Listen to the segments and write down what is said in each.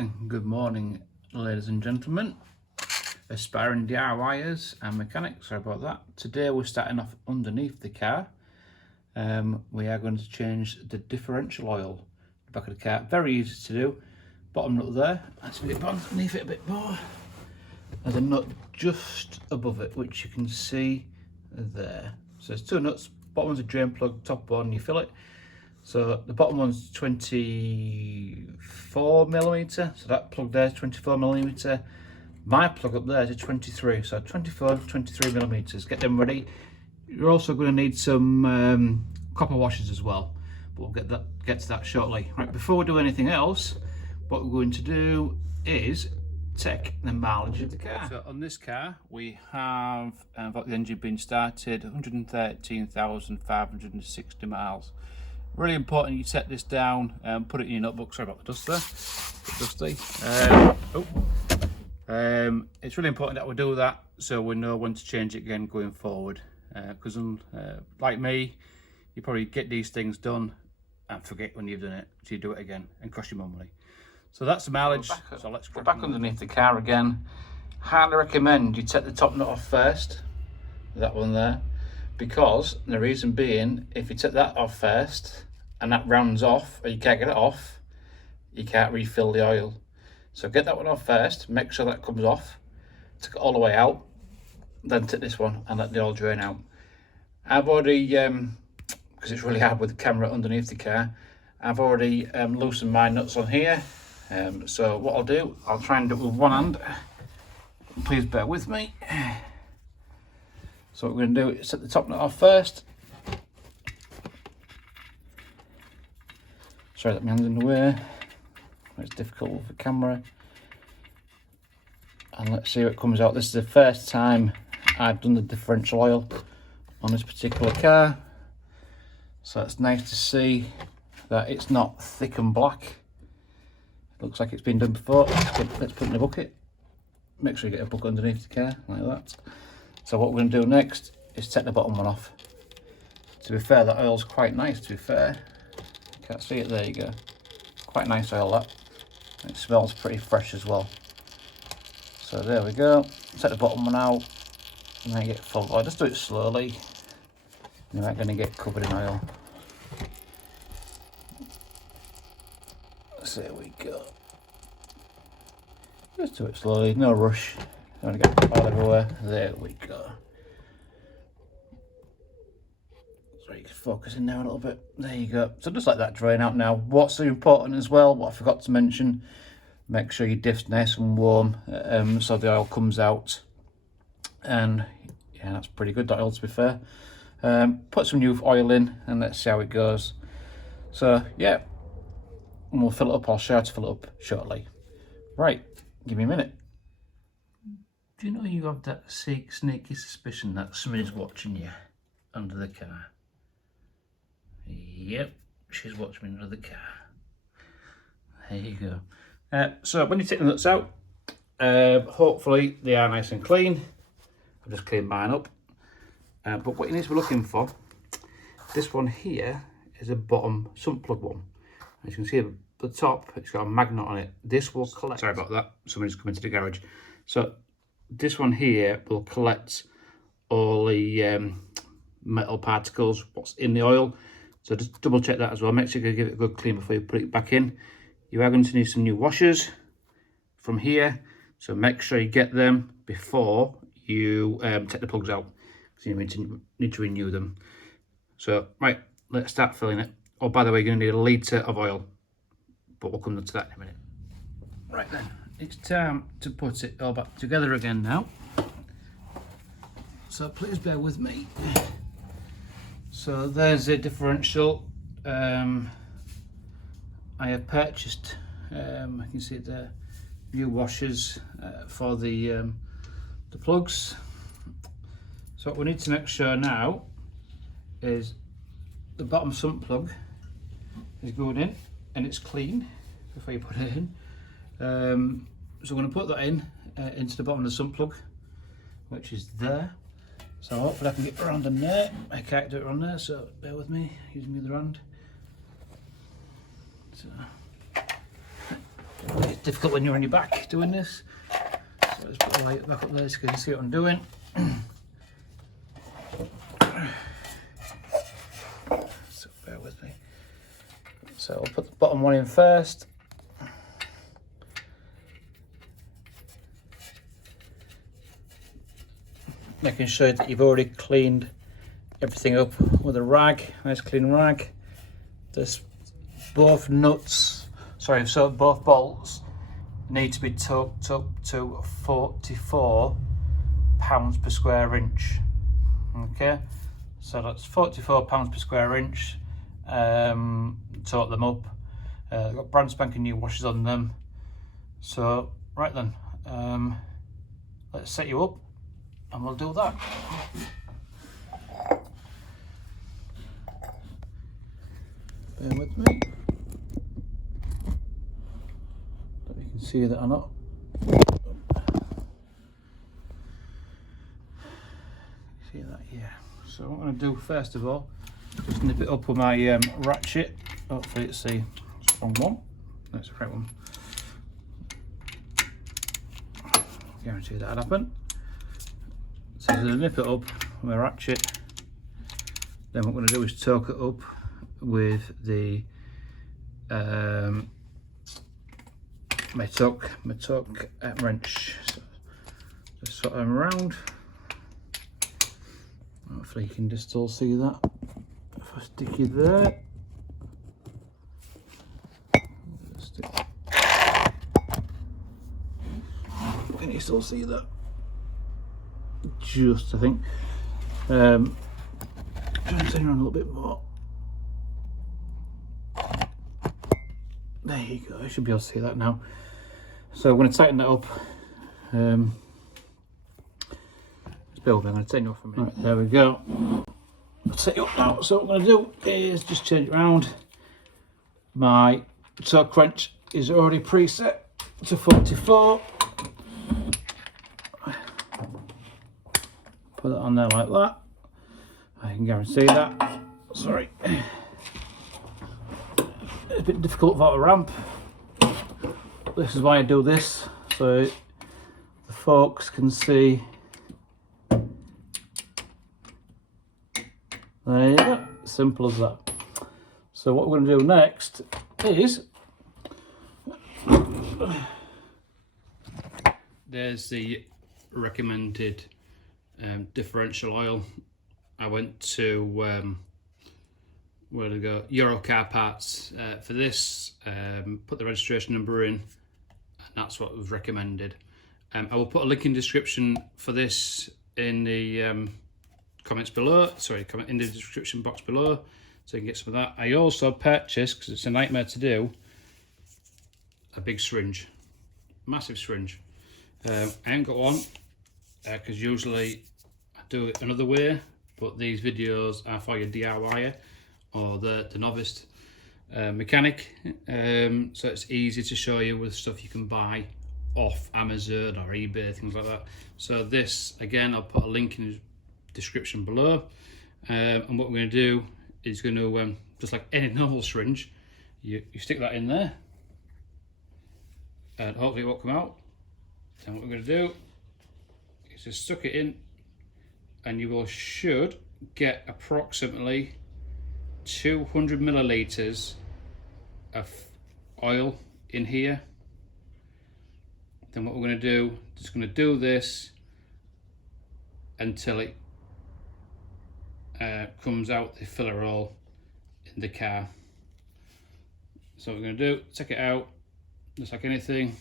then, good morning ladies and gentlemen, aspiring DIYers and mechanics. Sorry about that. Today we're starting off underneath the car. We are going to change the differential oil in the back of the car. Very easy to do. Bottom nut there, actually underneath it a bit more. There's a nut just above it which you can see there. So there's two nuts, bottom one's a drain plug, top one you fill it. So the bottom one's 24mm, so that plug there is 24mm. My plug up there is a 23, so 24, 23mm. Get them ready. You're also going to need some copper washers as well, but we'll get to that shortly. Right, before we do anything else, what we're going to do is check the mileage of the car. So on this car we have got the engine being started, 113,560 miles. Really important you set this down and put it in your notebook. Sorry about the dust there, a bit dusty. It's really important that we do that so we know when to change it again going forward, because like me, you probably get these things done and forget when you've done it, so you do it again and cost you more money. So that's the mileage. So let's go back underneath the car again. Highly recommend you take the top nut off first, that one there, because the reason being, if you take that off first and that rounds off or you can't get it off, you can't refill the oil. So get that one off first, make sure that comes off, take it all the way out, then take this one and let the oil drain out. I've already, because it's really hard with the camera underneath the car, I've already loosened my nuts on here. So what I'll do, I'll try and do it with one hand. Please bear with me. So what we're going to do is set the top nut off first. Sorry that my hand's in the way. It's difficult with the camera. And let's see what comes out. This is the first time I've done the differential oil on this particular car. So it's nice to see that it's not thick and black. It looks like it's been done before. Let's put it in a bucket. Make sure you get a bucket underneath the car, like that. So what we're going to do next is take the bottom one off. To be fair, that oil's quite nice, to be fair. Can't see it, there you go. Quite nice oil, that. It smells pretty fresh as well. So there we go. Take the bottom one out, and then get full oil. Just do it slowly. You're not going to get covered in oil. So there we go. Just do it slowly, no rush. Don't want to get oil everywhere. There we go. So you can focus in there a little bit. There you go. So just let that drain out now. What's important as well, what I forgot to mention, make sure your diff's nice and warm, so the oil comes out. And yeah, that's pretty good, that oil, to be fair. Put some new oil in and let's see how it goes. So yeah, and we'll fill it up. I'll show you how to fill it up shortly. Right, give me a minute. Do you know you have that sneaky suspicion that somebody's watching you under the car? Yep, she's watching me under the car. There you go. So when you take the nuts out, hopefully they are nice and clean. I've just cleaned mine up. But what you need to be looking for, this one here is a bottom sump plug one. As you can see at the top, it's got a magnet on it. This will collect. Sorry about that, somebody's coming to the garage. So this one here will collect all the metal particles, what's in the oil. So just double check that as well. Make sure you give it a good clean before you put it back in. You are going to need some new washers from here. So make sure you get them before you take the plugs out, because you need to renew them. So right, let's start filling it. Oh, by the way, you're going to need a litre of oil, but we'll come to that in a minute. Right then, it's time to put it all back together again now. So please bear with me. So there's a differential. I have purchased, I can see the new washers for the plugs. So what we need to make sure now is the bottom sump plug is going in and it's clean before you put it in. So we're going to put that in into the bottom of the sump plug, which is there. So hopefully I can get around in there. I can't do it around there, so bear with me using the other hand. So It's difficult when you're on your back doing this. So let's put the light back up there so you can see what I'm doing. So bear with me. So I'll put the bottom one in first. Making sure that you've already cleaned everything up with a rag, nice clean rag. This both both bolts need to be torqued up to 44 pounds per square inch. Okay, so that's 44 pounds per square inch. Torque them up. They've got brand spanking new washers on them. So right then, let's set you up and we'll do that. Bear with me. But you can see that or not. See that? Yeah. So what I'm going to do first of all, just nip it up with my ratchet. Hopefully it's the wrong one. That's the right one. Guarantee that'll happen. So I'm going to nip it up with my ratchet. Then what I'm going to do is torque it up with the my torque wrench. So just swap them around. Hopefully you can just all see that. If I stick you there, can you still see that? Just, I think. Try and turn around a little bit more. There you go, I should be able to see that now. So I'm going to tighten that up. It's building, I'm going to turn you off a minute. Right, there we go. I'll set you up now. So what I'm going to do is just change it around. My torque wrench is already preset to 44. Put that on there like that. I can guarantee that. Sorry. It's a bit difficult without a ramp. This is why I do this, so the folks can see. There you go, simple as that. So what we're going to do next is, there's the recommended differential oil. I went to where to go, Eurocar parts for this, put the registration number in, and that's what was recommended. I will put a link in the description for this in the comments below, in the description box below, so you can get some of that. I also purchased, because it's a nightmare to do, a big syringe, massive syringe. I ain't got one, because usually I do it another way, but these videos are for your DIYer or the novice mechanic, so it's easy to show you with stuff you can buy off Amazon or eBay, things like that. So this, again, I'll put a link in the description below, and what we're going to do is going to, just like any normal syringe, you stick that in there and hopefully it won't come out. And what we're going to do is just stuck it in, and you should get approximately 200 milliliters of oil in here. Then what we're going to do, just going to do this until it comes out the filler roll in the car. So what we're going to do, take it out, just like anything.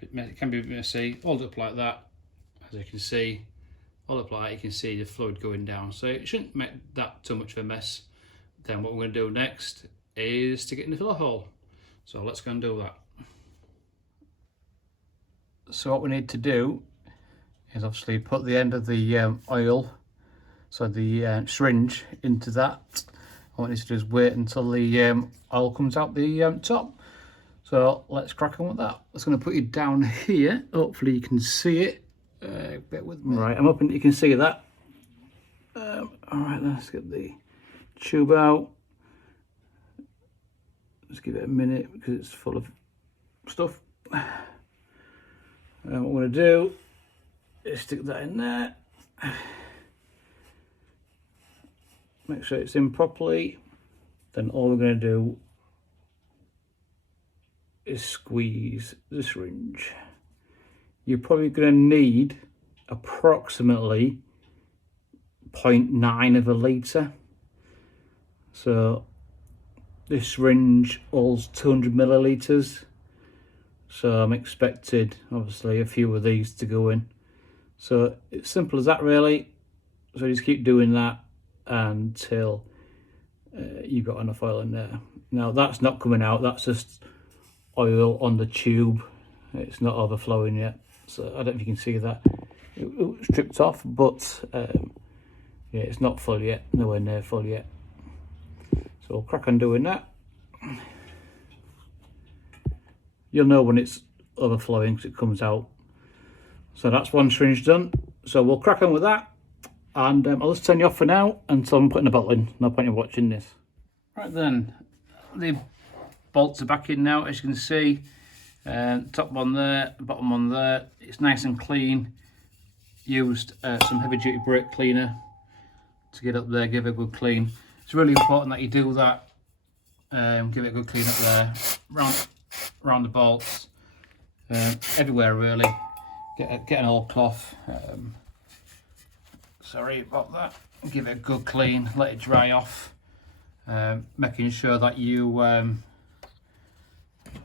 It can be messy, hold it up like that, as you can see. Hold up like that, you can see the fluid going down, so it shouldn't make that too much of a mess. Then what we're going to do next is stick it in the filler hole. So let's go and do that. So what we need to do is obviously put the end of the oil, so the syringe, into that. What we need to do is wait until the oil comes out the top. So let's crack on with that. I'm just going to put you down here. Hopefully you can see it. Bear with me. Right, I'm hoping you can see that. All right, let's get the tube out. Let's give it a minute because it's full of stuff. What I'm going to do is stick that in there. Make sure it's in properly. Then all we're going to do is squeeze the syringe. You're probably going to need approximately 0.9 of a litre. So this syringe holds 200 millilitres. So I'm expected obviously a few of these to go in. So it's simple as that really. So just keep doing that until you've got enough oil in there. Now that's not coming out, that's just oil on the tube. It's not overflowing yet. So I don't know if you can see that. It stripped off, but yeah, it's not full yet, nowhere near full yet. So we'll crack on doing that. You'll know when it's overflowing because it comes out. So that's one syringe done. So we'll crack on with that, and I'll just turn you off for now until I'm putting the bottle in. No point in watching this. Right then, the bolts are back in now, as you can see. Top one there, bottom one there. It's nice and clean. Used some heavy duty brake cleaner to get up there, give it a good clean. It's really important that you do that. Give it a good clean up there, around the bolts, everywhere really. Get an old cloth. Sorry about that. Give it a good clean, let it dry off. Making sure that you put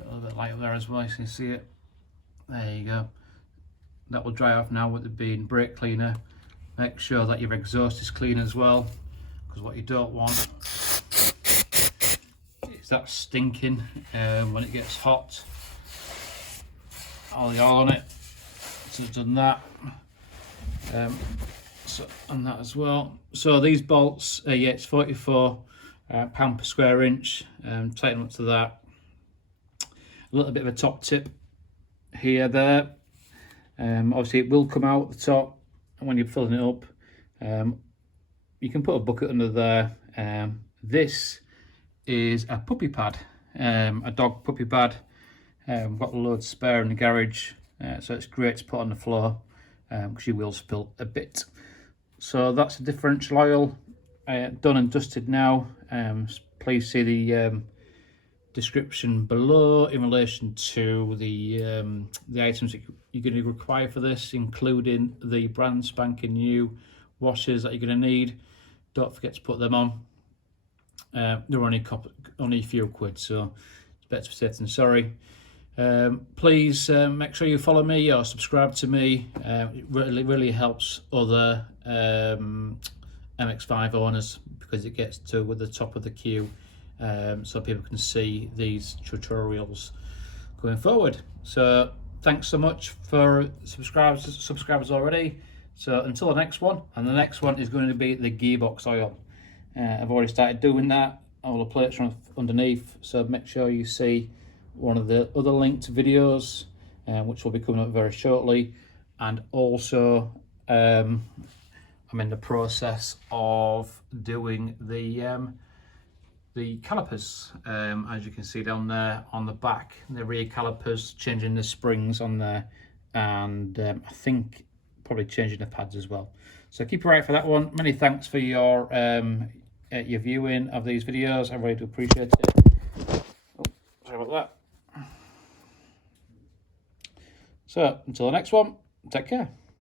a little bit of light up there as well, so you can see it. There you go. That will dry off now with it being brake cleaner. Make sure that your exhaust is clean as well, because what you don't want is that stinking when it gets hot. All the oil on it. So I've done that. So and that as well. So these bolts, yeah, it's 44 pound per square inch. Tighten up to that. A little bit of a top tip here, there. Obviously it will come out the top when you're filling it up. You can put a bucket under there. This is a puppy pad, a dog puppy pad. Got loads spare in the garage, so it's great to put on the floor because you will spill a bit. So that's the differential oil done and dusted now. Please see the description below in relation to the items that you're going to require for this, including the brand spanking new washers that you're going to need. Don't forget to put them on. They're only a few quid, so it's better to be safe than sorry. Please make sure you follow me or subscribe to me. It really helps other Mx5 owners because it gets to with the top of the queue, so people can see these tutorials going forward. So thanks so much for subscribers already. So until the next one, and the next one is going to be the gearbox oil. I've already started doing that. All the plates are underneath, so make sure you see one of the other linked videos, which will be coming up very shortly. And also I'm in the process of doing the calipers, as you can see down there on the back, the rear calipers, changing the springs on there, and I think probably changing the pads as well. So keep your eye out for that one. Many thanks for your viewing of these videos. I really do appreciate it. Oh, sorry about that. So until the next one, take care.